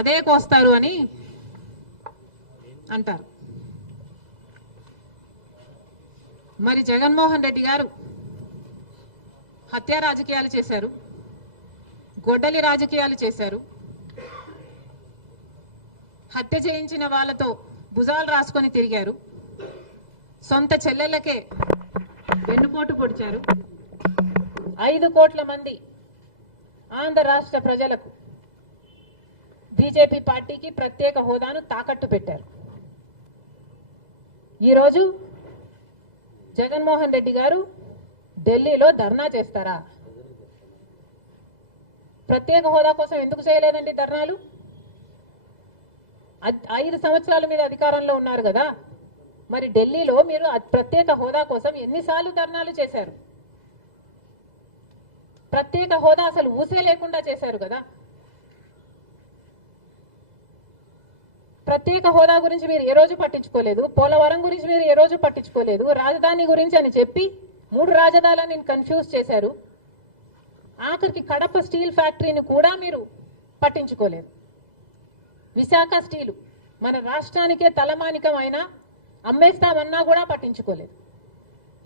అదే కోస్తారు అని అంటారు. మరి జగన్మోహన్ రెడ్డి గారు హత్య రాజకీయాలు చేశారు, గొడ్డలి రాజకీయాలు చేశారు, హత్య చేయించిన వాళ్ళతో భుజాలు రాసుకొని తిరిగారు, సొంత చెల్లెళ్ళకే వెన్నుపోటు పొడిచారు, 5 కోట్ల మంది ఆంధ్ర రాష్ట్ర ప్రజలకు బీజేపీ పార్టీకి ప్రత్యేక హోదాను తాకట్టు పెట్టారు. ఈరోజు జగన్మోహన్ రెడ్డి గారు ఢిల్లీలో ధర్నా చేస్తారా? ప్రత్యేక హోదా కోసం ఎందుకు చేయలేదండి ధర్నాలు? 5 సంవత్సరాల మీద అధికారంలో ఉన్నారు కదా, మరి ఢిల్లీలో మీరు ప్రత్యేక హోదా కోసం ఎన్నిసార్లు ధర్నాలు చేశారు? ప్రత్యేక హోదా అసలు ఊసే లేకుండా చేశారు కదా. ప్రత్యేక హోదా గురించి మీరు ఏ రోజు పట్టించుకోలేదు, పోలవరం గురించి మీరు ఏ రోజు పట్టించుకోలేదు, రాజధాని గురించి అని చెప్పి 3 రాజధానులను కన్ఫ్యూజ్ చేశారు. ఆఖరికి కడప స్టీల్ ఫ్యాక్టరీని కూడా మీరు పట్టించుకోలేదు. విశాఖ స్టీలు మన రాష్ట్రానికే తలమానికమైన అమ్మేస్తామన్నా కూడా పట్టించుకోలేదు.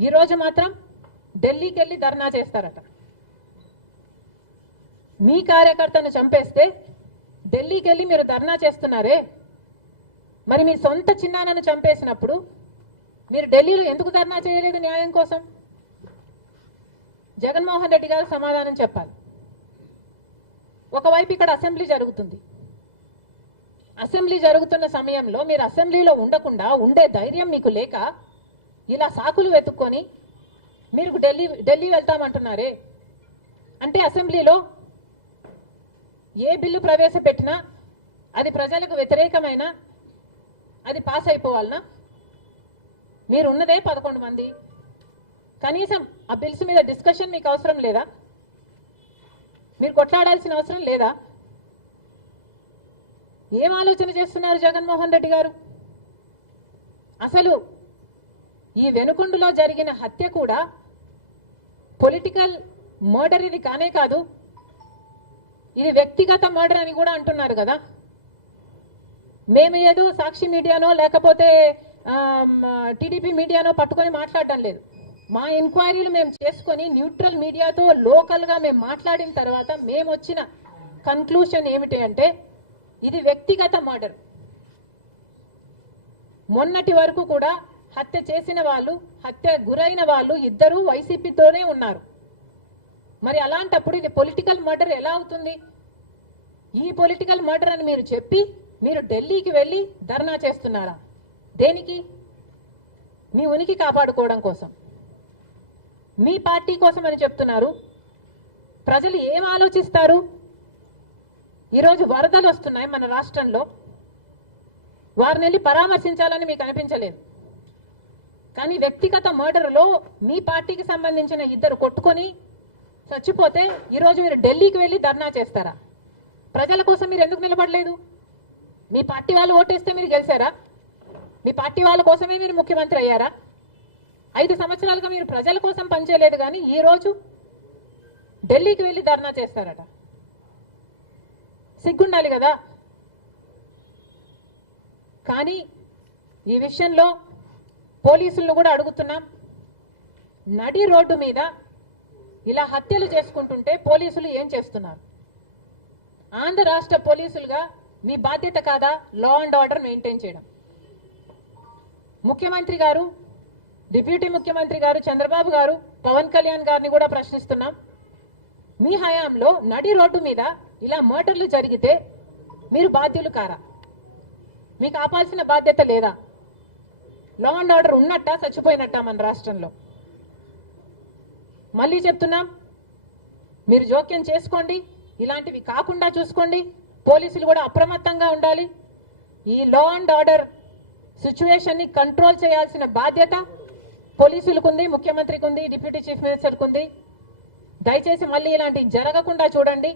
ఈరోజు మాత్రం ఢిల్లీకి వెళ్ళి ధర్నా చేస్తారట. మీ కార్యకర్తను చంపేస్తే ఢిల్లీకి వెళ్ళి మీరు ధర్నా చేస్తున్నారే, మరి మీ సొంత చిన్నాన్నను చంపేసినప్పుడు మీరు ఢిల్లీలో ఎందుకు ధర్నా చేయలేదు న్యాయం కోసం? జగన్మోహన్ రెడ్డి గారు సమాధానం చెప్పాలి. ఒకవైపు ఇక్కడ అసెంబ్లీ జరుగుతుంది. అసెంబ్లీ జరుగుతున్న సమయంలో మీరు అసెంబ్లీలో ఉండకుండా ఉండే ధైర్యం మీకు లేక ఇలా సాకులు వెతుక్కొని మీరు ఢిల్లీ వెళ్తామంటున్నారే, అంటే అసెంబ్లీలో ఏ బిల్లు ప్రవేశపెట్టినా అది ప్రజలకు వ్యతిరేకమైన అది పాస్ అయిపోవాలనా? మీరు ఉన్నదే 11 మంది, కనీసం ఆ బిల్స్ మీద డిస్కషన్ మీకు అవసరం లేదా? మీరు కొట్లాడాల్సిన అవసరం లేదా? ఏం ఆలోచన చేస్తున్నారు జగన్మోహన్ రెడ్డి గారు? అసలు ఈ వెనుకొండలో జరిగిన హత్య కూడా పొలిటికల్ మర్డర్ ఇది కానే కాదు, ఇది వ్యక్తిగత మర్డర్ అని కూడా అంటున్నారు కదా. మేము ఏదో సాక్షి మీడియానో లేకపోతే టీడీపీ మీడియానో పట్టుకొని మాట్లాడటం లేదు. మా ఎంక్వైరీలు మేము చేసుకొని న్యూట్రల్ మీడియాతో లోకల్గా మేము మాట్లాడిన తర్వాత మేము వచ్చిన కన్క్లూషన్ ఏమిటి అంటే ఇది వ్యక్తిగత మర్డర్. మొన్నటి వరకు కూడా హత్య చేసిన వాళ్ళు, హత్య గురైన వాళ్ళు ఇద్దరు వైసీపీతోనే ఉన్నారు. మరి అలాంటప్పుడు ఇది పొలిటికల్ మర్డర్ ఎలా అవుతుంది? ఈ పొలిటికల్ మర్డర్ అని మీరు చెప్పి మీరు ఢిల్లీకి వెళ్ళి ధర్నా చేస్తున్నారా? దేనికి? మీ ఉనికి కాపాడుకోవడం కోసం, మీ పార్టీ కోసం అని చెప్తున్నారు. ప్రజలు ఏం ఆలోచిస్తారు? ఈరోజు వరదలు వస్తున్నాయి మన రాష్ట్రంలో, వారిని వెళ్ళి పరామర్శించాలని మీకు అనిపించలేదు. కానీ వ్యక్తిగత మర్డర్లో మీ పార్టీకి సంబంధించిన ఇద్దరు కొట్టుకొని చచ్చిపోతే ఈరోజు మీరు ఢిల్లీకి వెళ్ళి ధర్నా చేస్తారా? ప్రజల కోసం మీరు ఎందుకు నిలబడలేదు? మీ పార్టీ వాళ్ళు ఓటేస్తే మీరు గెలిచారా? మీ పార్టీ వాళ్ళ కోసమే మీరు ముఖ్యమంత్రి అయ్యారా? 5 సంవత్సరాలుగా మీరు ప్రజల కోసం పనిచేయలేదు, కానీ ఈరోజు ఢిల్లీకి వెళ్ళి ధర్నా చేస్తారట. సిగ్గుండాలి కదా. కానీ ఈ విషయంలో పోలీసులను కూడా అడుగుతున్నాం. నడి రోడ్డు మీద ఇలా హత్యలు చేసుకుంటుంటే పోలీసులు ఏం చేస్తున్నారు? ఆంధ్ర రాష్ట్ర పోలీసులుగా మీ బాధ్యత కాదా లా అండ్ ఆర్డర్ మెయింటైన్ చేయడం? ముఖ్యమంత్రి గారు, డిప్యూటీ ముఖ్యమంత్రి గారు చంద్రబాబు గారు, పవన్ కళ్యాణ్ గారిని కూడా ప్రశ్నిస్తున్నాం. మీ హయాంలో నడి రోడ్డు మీద ఇలా మర్డర్లు జరిగితే మీరు బాధ్యులు కారా? మీకు ఆపాల్సిన బాధ్యత లేదా? లా అండ్ ఆర్డర్ ఉన్నట్ట చచ్చిపోయినట్ట మన రాష్ట్రంలో? మళ్ళీ చెప్తున్నాం, మీరు జోక్యం చేసుకోండి, ఇలాంటివి కాకుండా చూసుకోండి. పోలీసులు కూడా అప్రమత్తంగా ఉండాలి. ఈ లా అండ్ ఆర్డర్ సిచ్యువేషన్ ని కంట్రోల్ చేయాల్సిన బాధ్యత పోలీసులకు ఉంది, ముఖ్యమంత్రికి ఉంది, డిప్యూటీ చీఫ్ మినిస్టర్కి ఉంది. దయచేసి మళ్ళీ ఇలాంటివి జరగకుండా చూడండి.